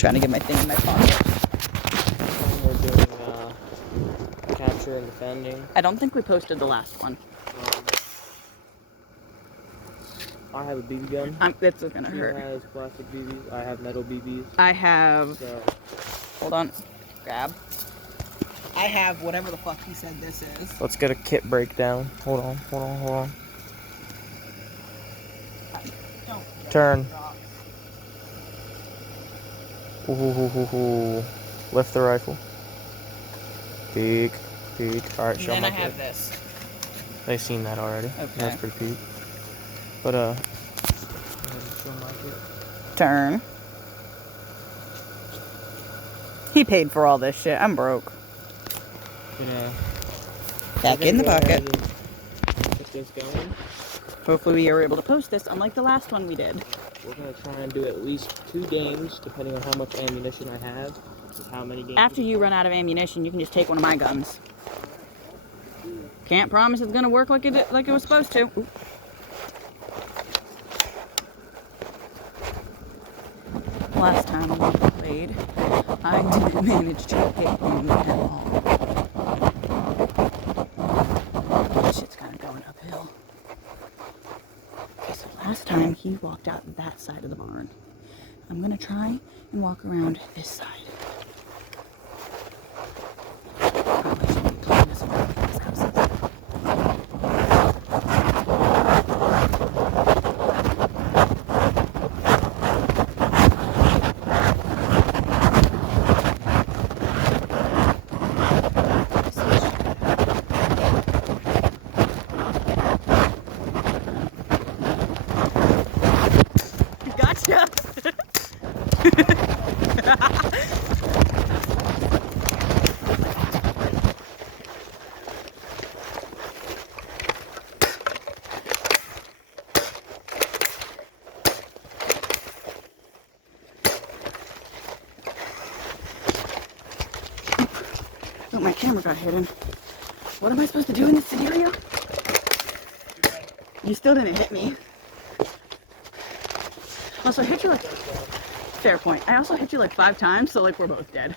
trying to get my thing in my pocket. We're doing capture and defending. I don't think we posted the last one. I have a BB gun. It's gonna hurt. He has plastic BBs. I have metal BBs. I have... So. Hold on. Grab. I have whatever the fuck he said this is. Let's get a kit breakdown. Hold on. Turn. Ooh. Lift the rifle. Peek. Alright, show then my I have kit. this. They've seen that already. Okay. That's pretty peak. But, show my kit. Turn. He paid for all this shit. I'm broke. Back in the pocket. Get this going. Hopefully we are able to post this, unlike the last one we did. We're going to try and do at least 2 games, depending on how much ammunition I have. How many games. After you run out of ammunition, you can just take one of my guns. Can't promise it's going to work like it was supposed to. Ooh. Last time we played, I didn't manage to hit him at all. This shit's kind of going uphill. Okay, so last time he walked out that side of the barn. I'm gonna try and walk around this side. Probably shouldn't be playing this around this house. Gotcha! Oh, my camera got hidden. What am I supposed to do in this scenario? You still didn't hit me. Also, I hit you like... Fair point. I also hit you like 5 times, so like we're both dead.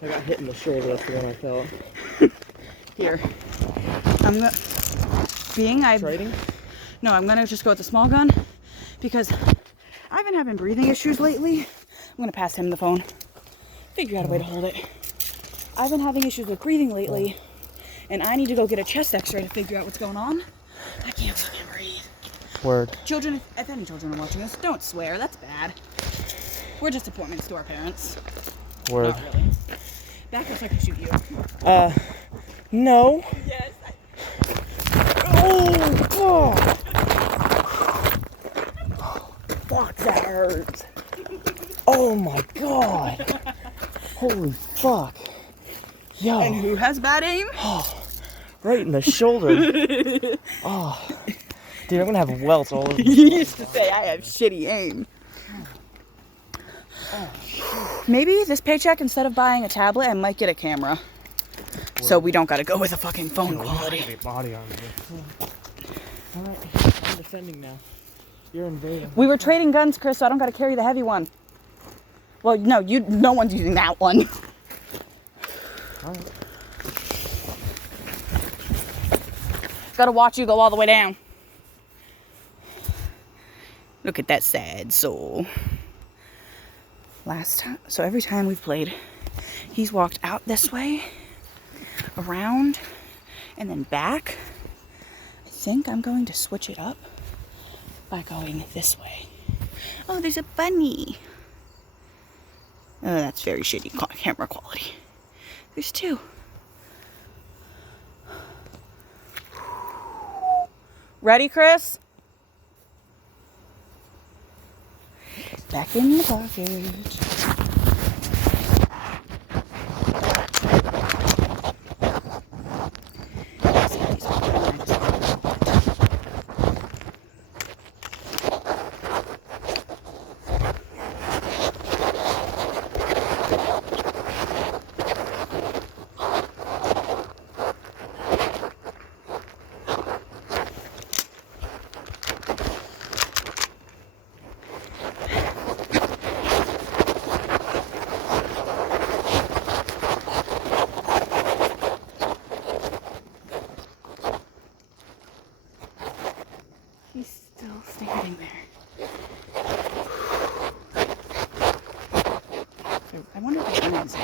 I got hit in the shoulder, that's the one I felt. Here. I'm gonna... Trading? No, I'm gonna just go with the small gun, because I've been having breathing issues lately. I'm gonna pass him the phone. Figure out a way to hold it. I've been having issues with breathing lately, and I need to go get a chest x-ray to figure out what's going on. I can't fucking breathe. Word. Children, if any children are watching this, don't swear. That's bad. We're just appointments to our parents. Word. Not really. Back up so I can shoot you. No. Yes. Oh, God. Fuck, that hurts. Oh, my God. Holy fuck. Yo. And who has bad aim? Oh, right in the shoulder. Oh. Dude, I'm gonna have welts all over. You used to say I have shitty aim. Maybe this paycheck, instead of buying a tablet, I might get a camera. So we don't gotta go with a fucking phone quality. Body armor. Alright, I'm defending now. You're invading. We were trading guns, Chris, so I don't gotta carry the heavy one. Well, no, no one's using that one. Alright. Gotta watch you go all the way down. Look at that sad soul. Last time, so every time we've played, he's walked out this way, around, and then back. I think I'm going to switch it up by going this way. Oh, there's a bunny. Oh, that's very shitty camera quality. There's 2. Ready, Chris? Back in the pocket. He's still standing there. I wonder if he runs it.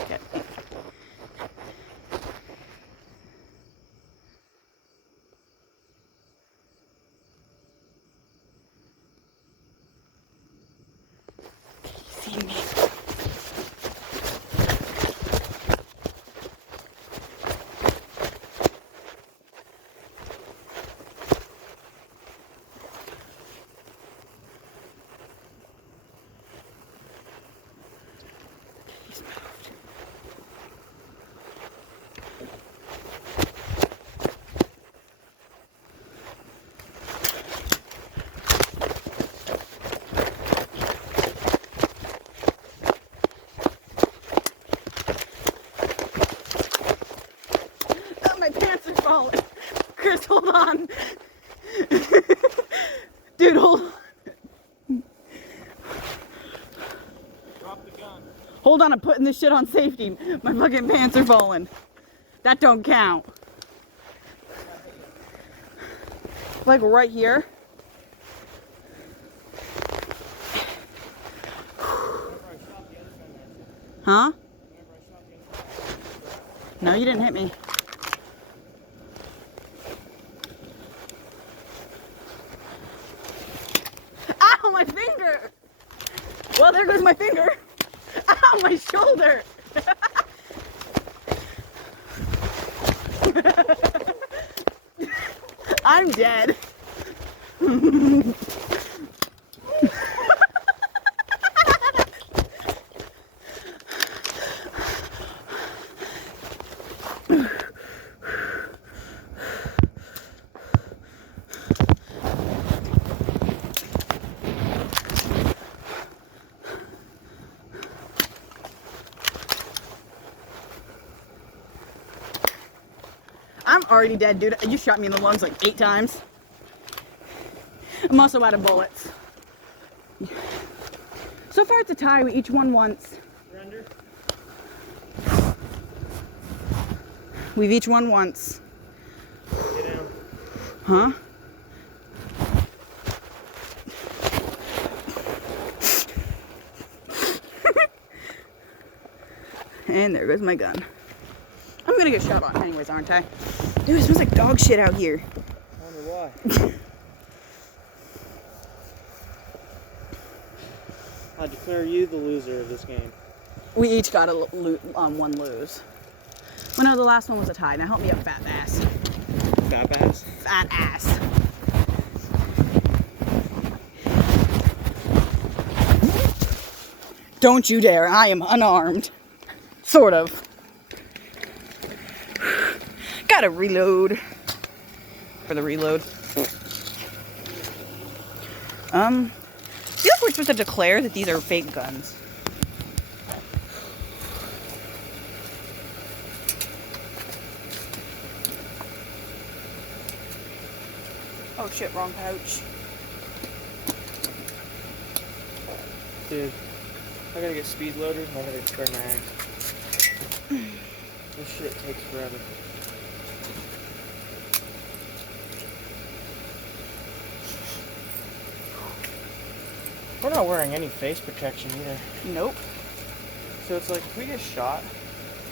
Okay. He's seen me. He's moved. Oh, my pants are falling. Chris, hold on. Dude, hold on. Drop the gun. Hold on, I'm putting this shit on safety. My fucking pants are falling. That don't count. Like right here. Huh? No, you didn't hit me. Ow, my finger! Well, there goes my finger. Ow, my shoulder! I'm dead. I'm already dead, dude. You shot me in the lungs like 8 times. I'm also out of bullets. So far it's a tie. We each won once. Surrender. We've each won once. Get down. Huh? And there goes my gun. I'm gonna get shot on anyways, aren't I? Dude, it smells like dog shit out here. I wonder why. I declare you the loser of this game. We each got one lose. Well, no, the last one was a tie. Now help me up, fat ass. Fat ass? Fat ass. Don't you dare. I am unarmed. Sort of. Gotta reload. For the reload. I feel like we're supposed to declare that these are fake guns. Oh shit, wrong pouch. Dude, I gotta get speed loaders and I gotta get spare mags. This shit takes forever. We're not wearing any face protection either. Nope. So it's like if we get shot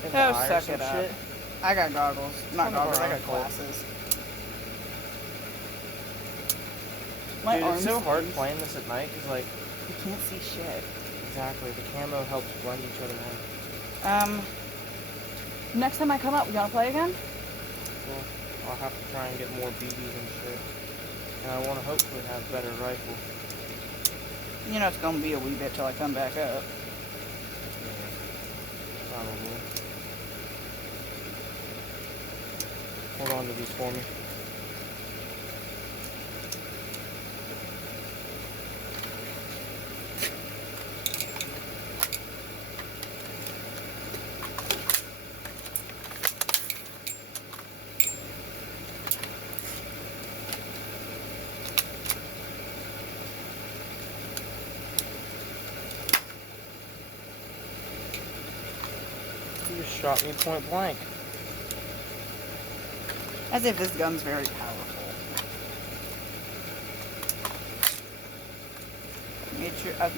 in the Oh, eye or suck some it up. shit. I got goggles. Not One of goggles, our I got own fault. glasses. My Dude, arms. it's so hard playing this at night because like You can't see shit. exactly the camo helps blend each other in. Next time I come out, we gonna play again? Well, I'll have to try and get more BBs and shit. And I want to hopefully have better rifle. You know it's gonna be a wee bit till I come back up. Yeah, probably. Hold on to these for me. You just shot me point blank. As if this gun's very powerful.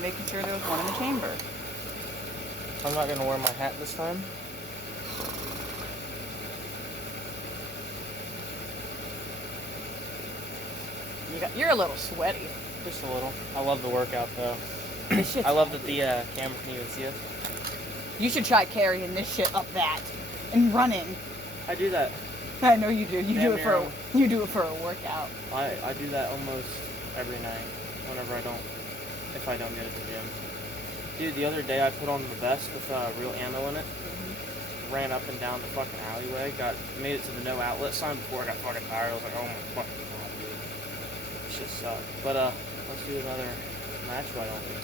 making sure there was one in the chamber. I'm not gonna wear my hat this time. You're a little sweaty. Just a little. I love the workout though. This shit's I love that the camera can even see us. You should try carrying this shit up that and running. I do that. I know you do. You Damn do it for you do it for a workout. I do that almost every night. Whenever if I don't go to the gym. Dude, the other day I put on the vest with real ammo in it. Ran up and down the fucking alleyway. Made it to the no outlet sign before I got fucking tired. I was like, oh my fucking god, dude. This shit sucked. But let's do another match. Why don't we?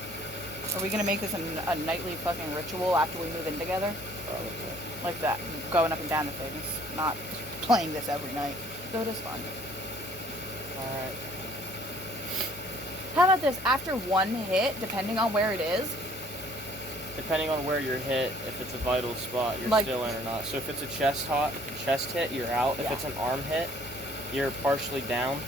Are we gonna make this a nightly fucking ritual after we move in together? Probably. Like that, going up and down the things, not playing this every night. Though it is fun. Alright. How about this? After one hit, depending on where it is. Depending on where you're hit, if it's a vital spot, you're still in or not. So if it's a chest hit, you're out. If it's an arm hit, you're partially down.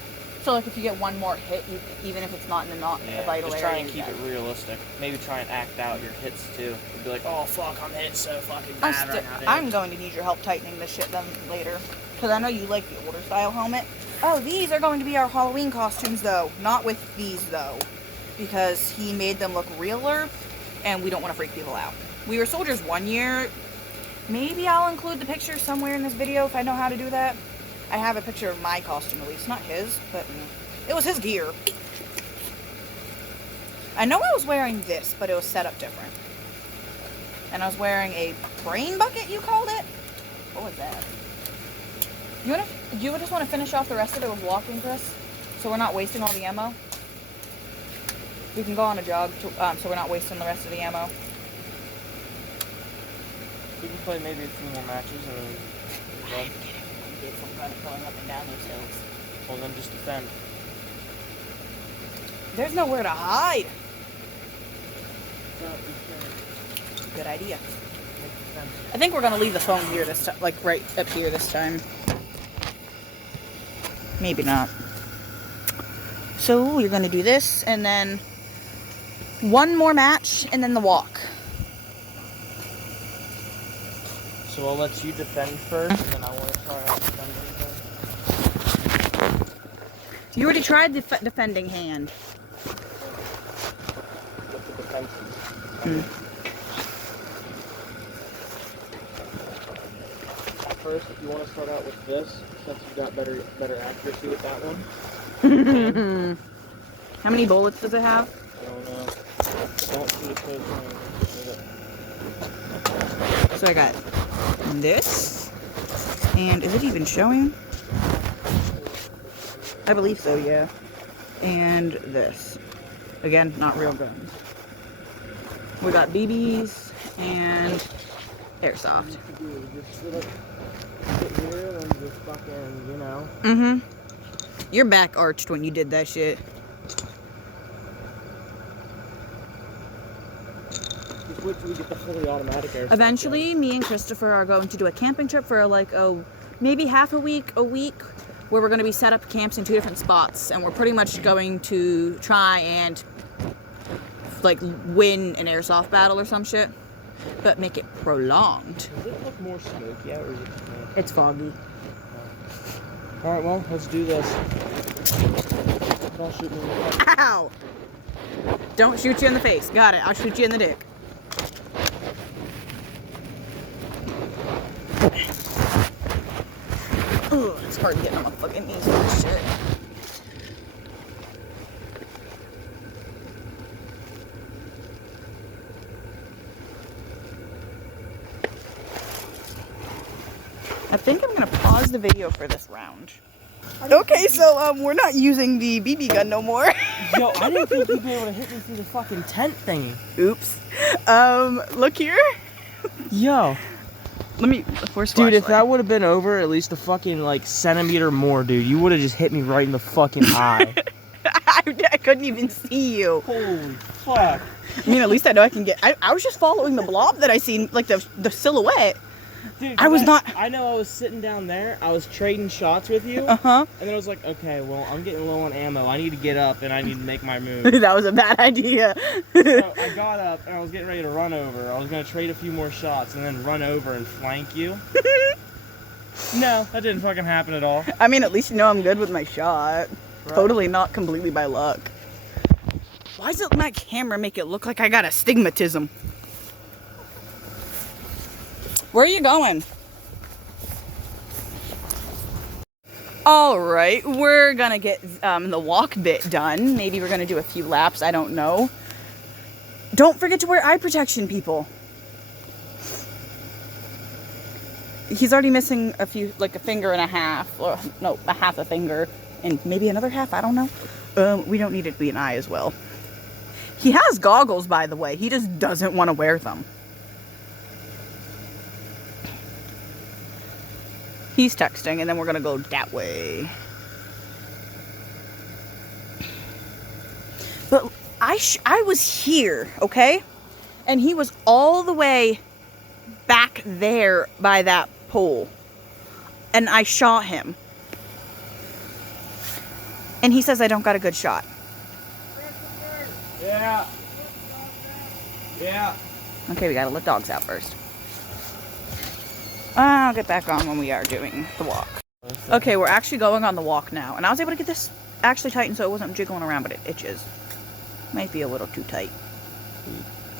So like if you get one more hit, even if it's not in a vital area. Just try and keep it realistic. Maybe try and act out your hits too. You'd be like, oh fuck, I'm hit so fucking bad right now. I'm going to need your help tightening this shit then later. Because I know you like the older style helmet. Oh, these are going to be our Halloween costumes though. Not with these though. Because he made them look realer. And we don't want to freak people out. We were soldiers 1 year. Maybe I'll include the picture somewhere in this video if I know how to do that. I have a picture of my costume at least. Not his, but it was his gear. I know I was wearing this, but it was set up different. And I was wearing a brain bucket, you called it? What was that? You just want to finish off the rest of it with walking, Chris? So we're not wasting all the ammo? We can go on a jog, so we're not wasting the rest of the ammo. We can play maybe a few more matches and then I'm getting from going up and down those hills. Well, then just defend. There's nowhere to hide. Good idea. I think we're gonna leave the phone here this time, like right up here this time. Maybe not. So we're gonna do this and then one more match and then the walk. So I'll let you defend first, and then I want to try out defending first. You already tried the defending hand. First, if you want to start out with this, since you've got better accuracy with that one. How many bullets does it have? I don't know. Don't see the code. So I got this, and is it even showing? I believe so, yeah. And this. Again, not real guns. We got BBs and airsoft. Mm-hmm. Your back arched when you did that shit. Wait till we get the fully automatic airsoft. Eventually, me and Christopher are going to do a camping trip for like maybe half a week, where we're going to be set up camps in 2 different spots, and we're pretty much going to try and like win an airsoft battle or some shit, but make it prolonged. Does it look more smoky out, or is it smoky? It's foggy. All right, well, let's do this. Don't shoot me in the face. Ow! Don't shoot you in the face. Got it. I'll shoot you in the dick. Ugh, it's hard getting on my fucking knees with this shit. I think I'm gonna pause the video for this round. Okay, so we're not using the BB gun no more. Yo, I didn't think you'd be able to hit me through the fucking tent thingy. Oops. Look here. Yo. Let me force Dude, if flashlight. that would have been over at least a fucking like centimeter more, dude, you would have just hit me right in the fucking eye. I couldn't even see you. Holy fuck. I mean, at least I know I can get. I was just following the blob that I seen, like the silhouette. Dude, I was not. I know I was sitting down there. I was trading shots with you. Uh-huh. And then I was like, okay, well, I'm getting low on ammo. I need to get up and I need to make my move. That was a bad idea. So I got up and I was getting ready to run over. I was going to trade a few more shots and then run over and flank you. No, that didn't fucking happen at all. I mean, at least you know I'm good with my shot. Right. Totally not completely by luck. Why does my camera make it look like I got astigmatism? Where are you going? All right, we're gonna get the walk bit done. Maybe we're gonna do a few laps, I don't know. Don't forget to wear eye protection, people. He's already missing a few, like a finger and a half, or no, a half a finger, and maybe another half, I don't know. We don't need it to be an eye as well. He has goggles, by the way. He just doesn't want to wear them. He's texting, and then we're gonna go that way. But I was here, okay? And he was all the way back there by that pole. And I shot him. And he says I don't got a good shot. Yeah. Yeah. Okay, we gotta let dogs out first. I'll get back on when we are doing the walk. Okay, we're actually going on the walk now. And I was able to get this actually tightened so it wasn't jiggling around, but it itches. Might be a little too tight.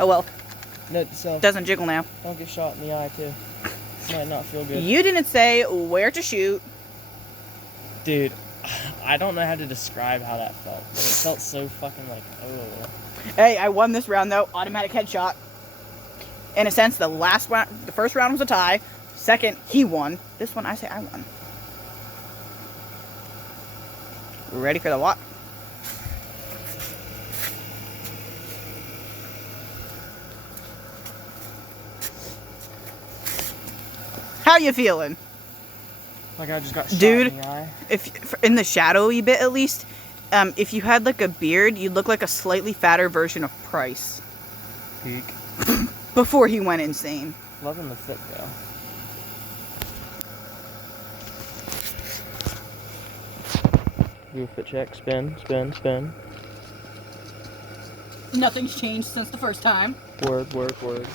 Oh well. Note to self, Doesn't jiggle now. don't get shot in the eye too. Might not feel good. You didn't say where to shoot. Dude, I don't know how to describe how that felt, but it felt so fucking like, oh. Hey, I won this round though. Automatic headshot. In a sense, the first round was a tie. Second, he won. This one, I say I won. We're ready for the walk. How you feeling? Like I just got shot Dude, in the eye. if in the shadowy bit at least, if you had like a beard, you'd look like a slightly fatter version of Price. Peak. Before he went insane. Loving the fit though. Do a fit check, spin, spin, spin. Nothing's changed since the first time. Word, word, word.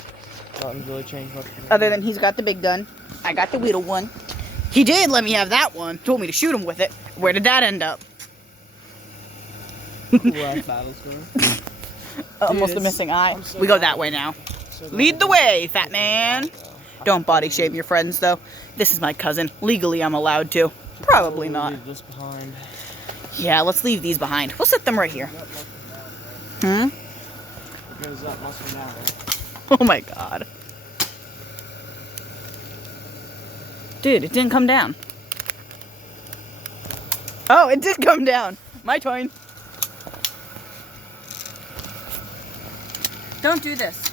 Nothing's really changed much for me. Other than he's got the big gun. I got the little one. He did let me have that one. Told me to shoot him with it. Where did that end up? Cool ass battle score. Almost a missing eye. We go that way now. Lead the way, fat man. Don't body shame your friends, though. This is my cousin. Legally, I'm allowed to. Probably not. Leave this behind. Yeah, let's leave these behind. We'll set them right here. Hmm? It goes up, must be down, right? Oh my god. Dude, it didn't come down. Oh, it did come down. My turn. Don't do this.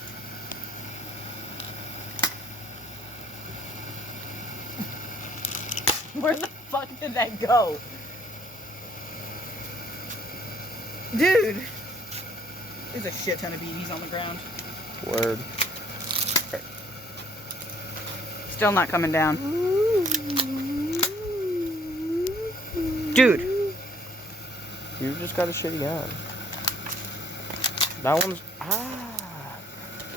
Where the fuck did that go? Dude. There's a shit ton of BBs on the ground. Word. Still not coming down. Dude. You just got a shitty gun. That one's...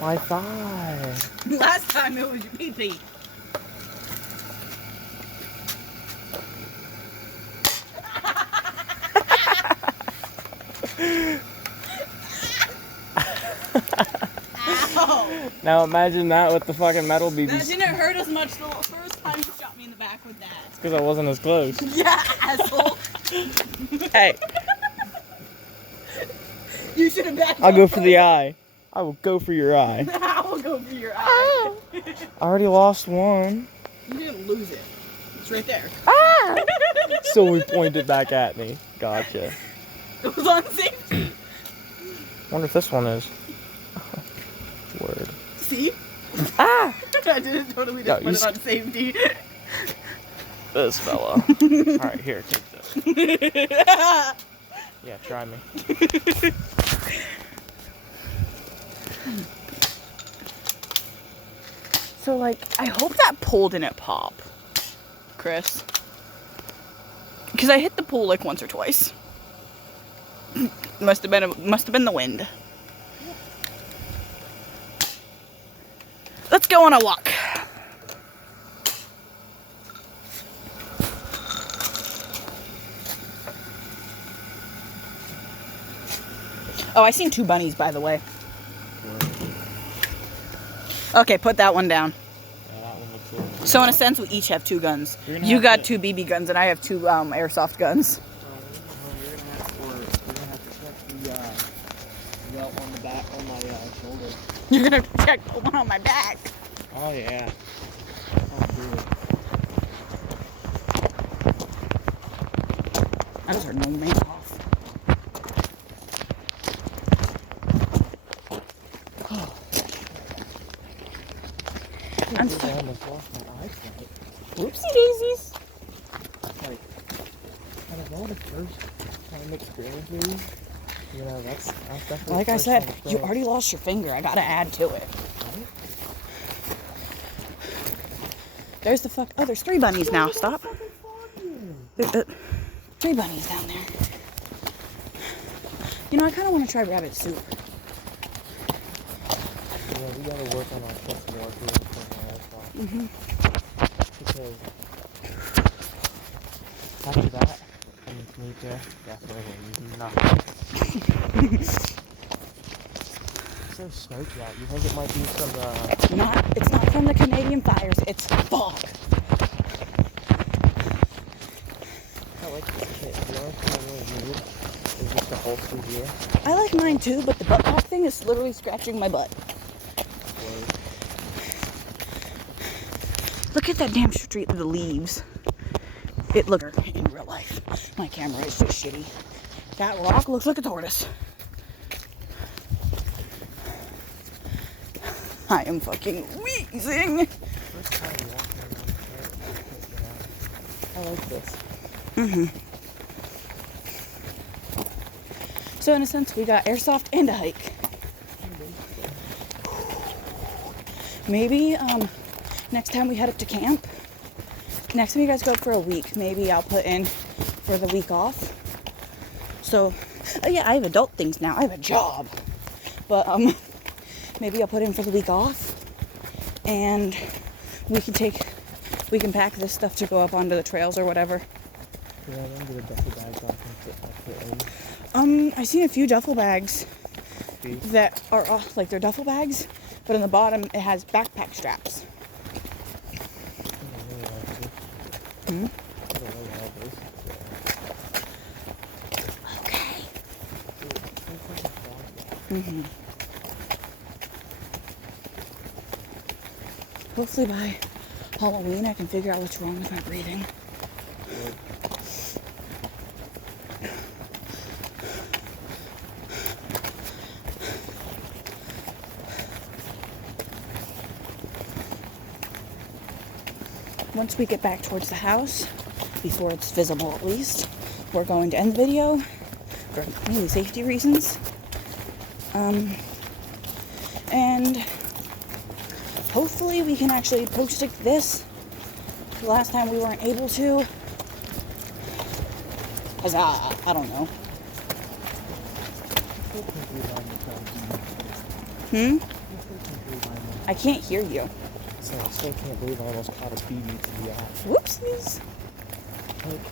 my thigh. Last time it was your pee-pee. Ow. Now imagine that with the fucking metal BBs. That didn't hurt as much the first time you shot me in the back with that. It's because I wasn't as close. Yeah, asshole. Hey, You should have backed I'll up go for the first. eye. I will go for your eye. I will go for your eye. I already lost one. You didn't lose it. It's right there. So he pointed back at me. Gotcha. It was on safety. Wonder if this one is. Word. See? Ah! I didn't totally No, just put it on safety. This fella. Alright, here, take this. Yeah, try me. So, like, I hope that pole didn't pop, Chris. Because I hit the pole like once or twice. must have been the wind. Let's go on a walk. Oh, I seen 2 bunnies, by the way. Okay, put that one down. Yeah, that one looks good. So in a sense, we each have 2 guns. You got 2 BB guns, and I have 2 airsoft guns. You're gonna have to check the welt on the back on my shoulder. You're gonna check the one on my back. Oh yeah. Oh, good. I just heard no man off. Oh. I'm I almost lost my eyesight. Whoopsie daisies. Like, out of all the first time experiences, you know, that's definitely. Like I said, you already lost your finger. I gotta add to it. Right? There's the fuck. Oh, there's 3 bunnies now. Stop. There's 3 bunnies down there. You know, I kind of want to try rabbit soup. Yeah, we gotta work on our stuff more if we want to play airsoft. Because after that, and me too, definitely nothing. It's so smoky out. You think it might be from the... It's not from the Canadian fires. It's fog. I like this kit. The only thing I really need is just a holster here. I like mine too, but the butt pop thing is literally scratching my butt. Look at that damn street of the leaves. It looks in real life. My camera is just shitty. That rock looks like a tortoise. I am fucking wheezing. First time walking on I like this. So in a sense, we got airsoft and a hike. Maybe next time we head up to camp, next time you guys go up for a week, maybe I'll put in for the week off. So, oh yeah, I have adult things now. I have a job. But maybe I'll put in for the week off, and we can pack this stuff to go up onto the trails or whatever. Yeah, I want to get a duffel bag so I can put in. I seen a few duffel bags See? that are like they're duffel bags, but on the bottom it has backpack straps. Hmm? Okay. Hopefully by Halloween I can figure out what's wrong with my breathing. Once we get back towards the house, before it's visible at least, we're going to end the video for mainly safety reasons. And hopefully we can actually post this. The last time we weren't able to. Cause I don't know. I can't hear you. So I still can't believe I almost caught a BB to the eye. Whoopsies. Like,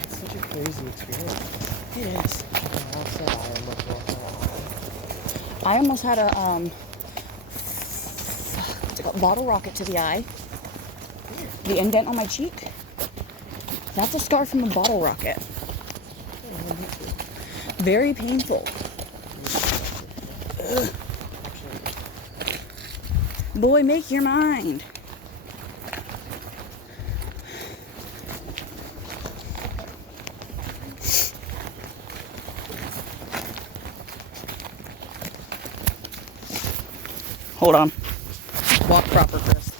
it's such a crazy experience. It is. I almost had I almost had a what's it called? Bottle rocket to the eye. The indent on my cheek. That's a scar from a bottle rocket. Very painful. Ugh. Boy, make your mind. Hold on. Walk proper, Chris.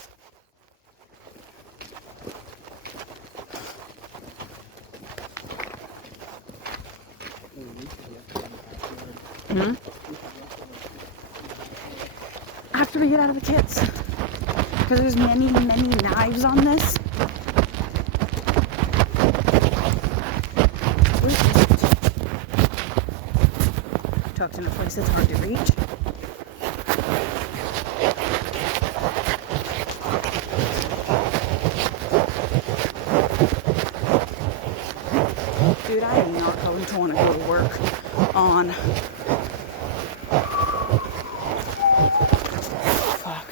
After we get out of the kits. Because there's many, many knives on this. Where is it? Tucked in a place that's hard to reach. Dude, I am not going to want to go to work on... Fuck.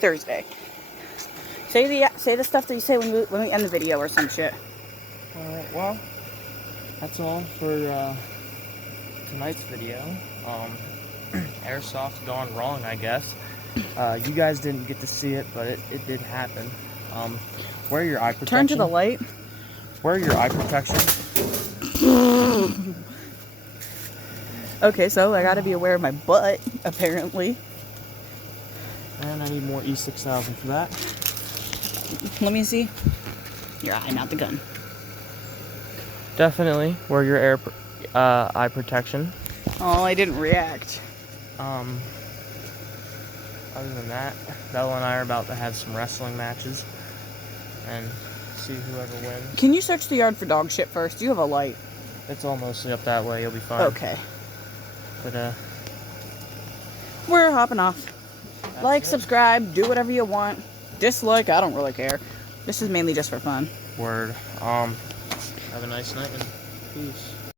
Thursday. Say the stuff that you say when we end the video or some shit. Alright, well, that's all for tonight's video. Airsoft gone wrong, I guess. You guys didn't get to see it, but it did happen. Wear your eye protection. Turn to the light. Wear your eye protection. Okay, so I gotta be aware of my butt, apparently. And I need more E6000 for that. Let me see. Your eye, not the gun. Definitely wear your eye protection. Oh, I didn't react. Other than that, Bella and I are about to have some wrestling matches and see whoever wins. Can you search the yard for dog shit first? You have a light. It's all mostly up that way. You'll be fine. Okay. But we're hopping off. Like, subscribe, do whatever you want. Dislike, I don't really care. This is mainly just for fun. Word. Have a nice night and peace.